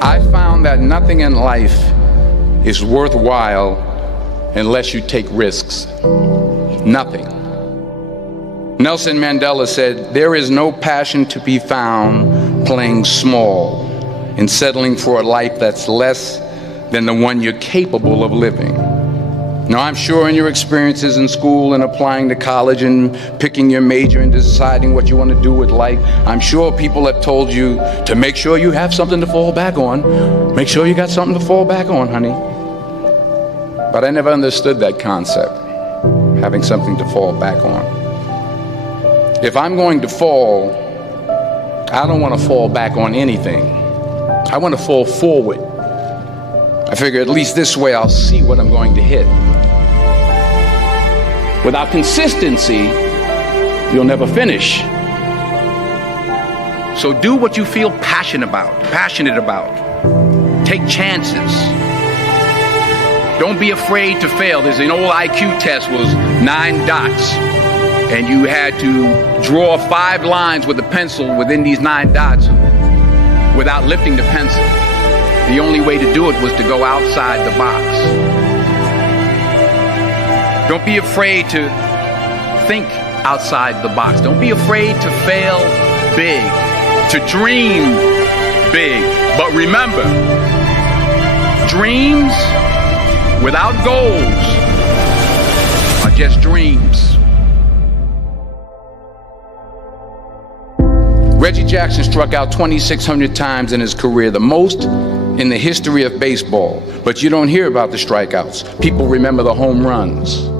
I found that nothing in life is worthwhile unless you take risks. Nothing. Nelson Mandela said, "There is no passion to be found playing small and settling for a life that's less than the one you're capable of living." Now, I'm sure in your experiences in school and applying to college and picking your major and deciding what you want to do with life, I'm sure people have told you to make sure you have something to fall back on. Make sure you got something to fall back on, honey. But I never understood that concept, having something to fall back on. If I'm going to fall, I don't want to fall back on anything. I want to fall forward. I figure at least this way I'll see what I'm going to hit. Without consistency, you'll never finish. So do what you feel passionate about. Take chances. Don't be afraid to fail. There's an old IQ test, was 9 dots. And you had to draw 5 lines with a pencil within these 9 dots without lifting the pencil. The only way to do it was to go outside the box. Don't be afraid to think outside the box. Don't be afraid to fail big, to dream big. But remember, dreams without goals are just dreams. Reggie Jackson struck out 2,600 times in his career, the most in the history of baseball. But you don't hear about the strikeouts. People remember the home runs.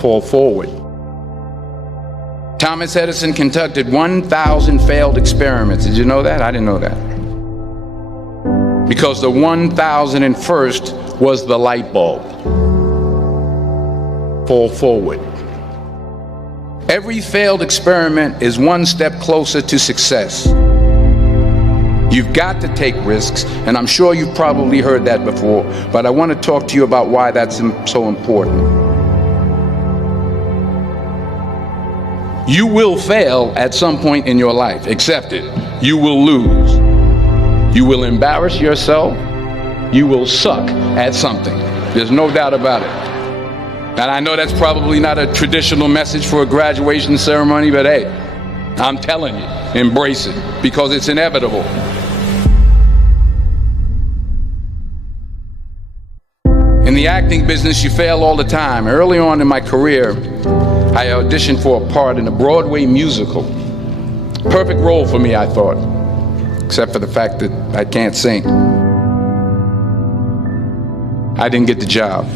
Fall forward. Thomas Edison conducted 1,000 failed experiments. Did you know that? I didn't know that. Because the 1,001st was the light bulb. Fall forward. Every failed experiment is one step closer to success. You've got to take risks, and I'm sure you've probably heard that before, but I want to talk to you about why that's so important. You will fail at some point in your life. Accept it. You will lose. You will embarrass yourself. You will suck at something. There's no doubt about it. And I know that's probably not a traditional message for a graduation ceremony, but hey, I'm telling you, embrace it, because it's inevitable. In the acting business, you fail all the time. Early on in my career, I auditioned for a part in a Broadway musical. Perfect role for me, I thought, except for the fact that I can't sing. I didn't get the job.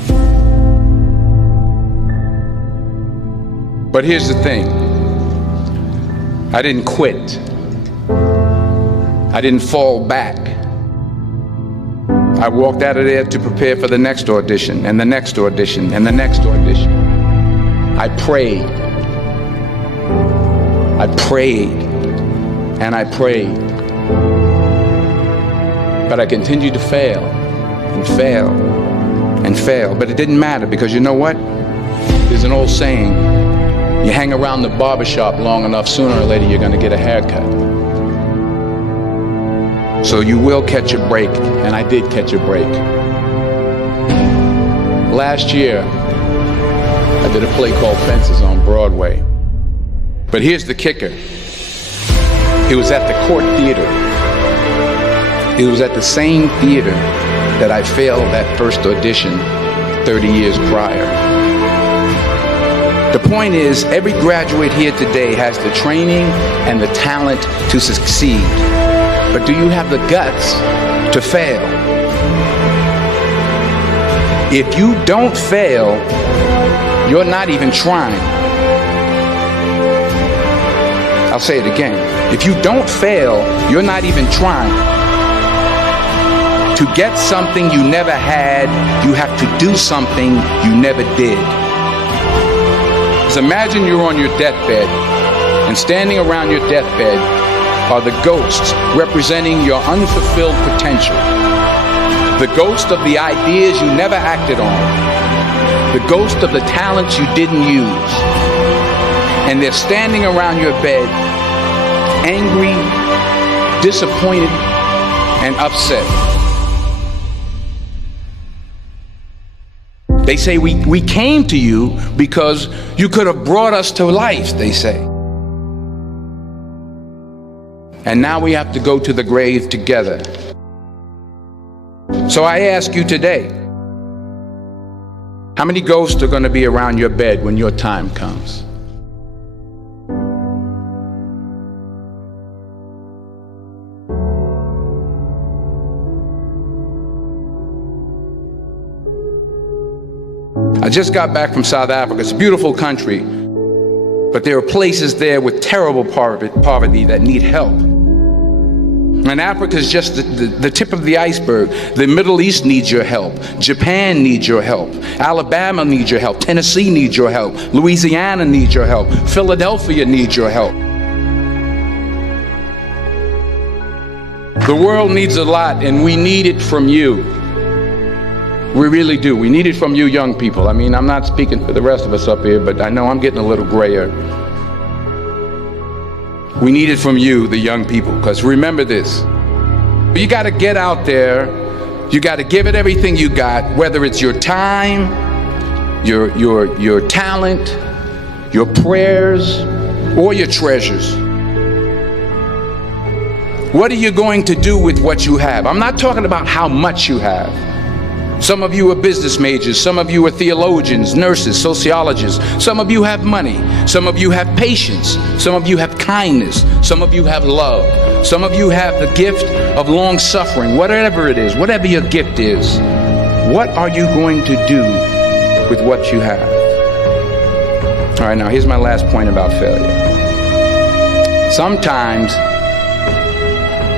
But here's the thing. I didn't quit. I didn't fall back. I walked out of there to prepare for the next audition, and the next audition, and the next audition. I prayed. I prayed. And I prayed. But I continued to fail, and fail, and fail. But it didn't matter, because you know what? There's an old saying, you hang around the barbershop long enough, sooner or later you're going to get a haircut. So you will catch a break, and I did catch a break. Last year, I did a play called Fences on Broadway. But here's the kicker. It was at the Court Theater. It was at the same theater that I failed that first audition 30 years prior. The point is, every graduate here today has the training and the talent to succeed. But do you have the guts to fail? If you don't fail, you're not even trying. I'll say it again. If you don't fail, you're not even trying. To get something you never had, you have to do something you never did. Imagine you're on your deathbed, and standing around your deathbed are the ghosts representing your unfulfilled potential. The ghost of the ideas you never acted on. The ghost of the talents you didn't use. And they're standing around your bed, angry, disappointed, and upset. They say we came to you because you could have brought us to life, they say. And now we have to go to the grave together. So I ask you today, how many ghosts are going to be around your bed when your time comes? I just got back from South Africa. It's a beautiful country, but there are places there with terrible poverty that need help. And Africa is just the tip of the iceberg. The Middle East needs your help. Japan needs your help. Alabama needs your help. Tennessee needs your help. Louisiana needs your help. Philadelphia needs your help. The world needs a lot, and we need it from you. We really do. We need it from you young people. I mean, I'm not speaking for the rest of us up here, but I know I'm getting a little grayer. We need it from you, the young people, because remember this. You got to get out there. You got to give it everything you got, whether it's your time, your talent, your prayers, or your treasures. What are you going to do with what you have? I'm not talking about how much you have. Some of you are business majors, some of you are theologians, nurses, sociologists, some of you have money, some of you have patience, some of you have kindness, some of you have love, some of you have the gift of long suffering, whatever it is, whatever your gift is. What are you going to do with what you have? All right, now here's my last point about failure. Sometimes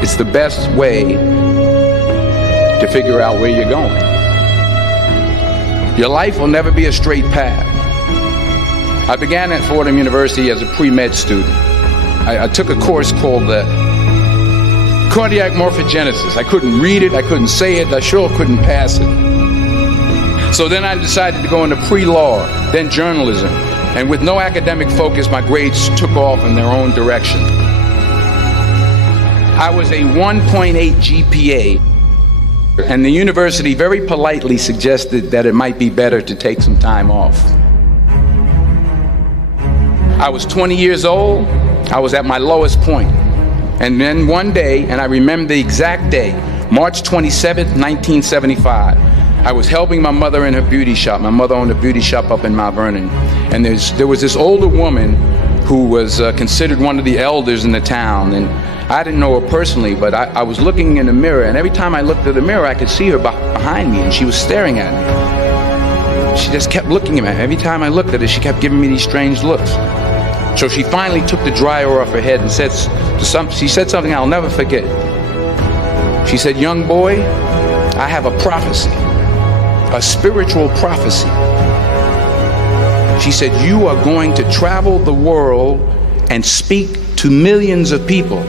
it's the best way to figure out where you're going. Your life will never be a straight path. I began at Fordham University as a pre-med student. I took a course called cardiac morphogenesis. I couldn't read it, I couldn't say it, I sure couldn't pass it. So then I decided to go into pre-law, then journalism. And with no academic focus, my grades took off in their own direction. I was a 1.8 GPA. And the university very politely suggested that it might be better to take some time off. I was 20 years old. I was at my lowest point. And then one day, and I remember the exact day, March 27th, 1975, I was helping my mother in her beauty shop. My mother owned a beauty shop up in Mount Vernon. And there was this older woman who was considered one of the elders in the town. And I didn't know her personally, but I was looking in the mirror, and every time I looked at the mirror, I could see her behind me, and she was staring at me. She just kept looking at me. Every time I looked at her, she kept giving me these strange looks. So she finally took the dryer off her head and she said something I'll never forget. She said, "Young boy, I have a prophecy, a spiritual prophecy." She said, "You are going to travel the world and speak to millions of people."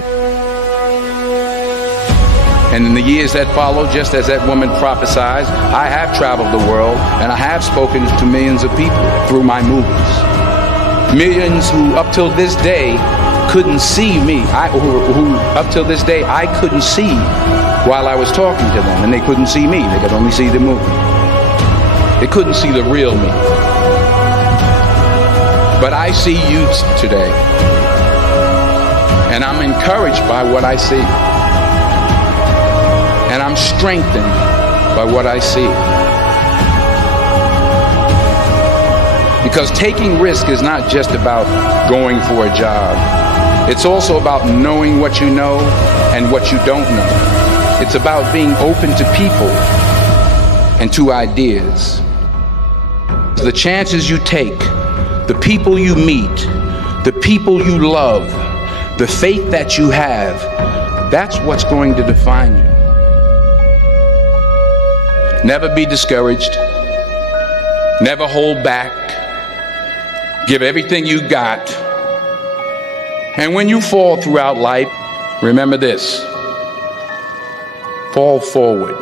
And in the years that followed, just as that woman prophesied, I have traveled the world and I have spoken to millions of people through my movies. Millions who up till this day couldn't see me, who up till this day I couldn't see while I was talking to them, and they couldn't see me, they could only see the movie. They couldn't see the real me. But I see you today, and I'm encouraged by what I see. And I'm strengthened by what I see. Because taking risk is not just about going for a job. It's also about knowing what you know and what you don't know. It's about being open to people and to ideas. The chances you take, the people you meet, the people you love, the faith that you have, that's what's going to define you. Never be discouraged. Never hold back. Give everything you got. And when you fall throughout life, remember this: fall forward.